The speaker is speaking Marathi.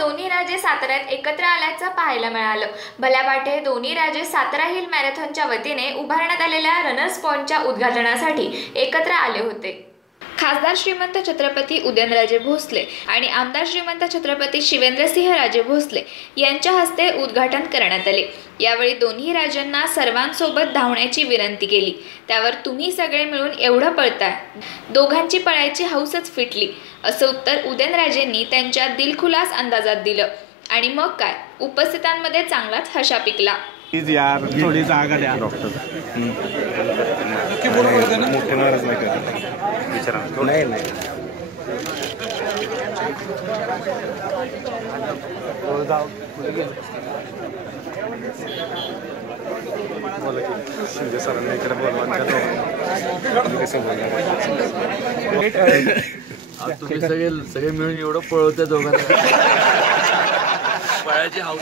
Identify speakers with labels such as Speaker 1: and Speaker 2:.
Speaker 1: दोन्ही राजे साताऱ्यात एकत्र आल्याचं पाहायला मिळालं. भल्यापाठे दोन्ही राजे सातारा हिल मॅरेथॉनच्या वतीने उभारण्यात आलेल्या रनर्स पॉईंटच्या उद्घाटनासाठी एकत्र आले होते. खासदार श्रीमंत छत्रपती उदयनराजे भोसले आणि आमदार श्रीमंत छत्रपती शिवेंद्रसिंह राजे भोसले यांच्या हस्ते उद्घाटन करण्यात आले. यावेळी दोन्ही राजांना सर्वांसोबत धावण्याची विनंती केली. त्यावर तुम्ही सगळे मिळून एवढं पळताय. दोघांची पळायची हौसच फिटली. असं उत्तर उदयनराजेंनी त्यांच्या दिलखुलास अंदाजात दिलं. आणि मग काय? उपस्थितांमध्ये चांगलाच हशा पिकला.
Speaker 2: प्लीज यार थोडी जागा द्या.
Speaker 3: मोठे महाराज नाही करत. विचारा नाही नाही बोला शिंदे सरांना इकडे बोलवा कसं बोलणार
Speaker 4: तुम्ही सगळे सगळे मिळून एवढं पळवते दोघांना पळायची हाऊस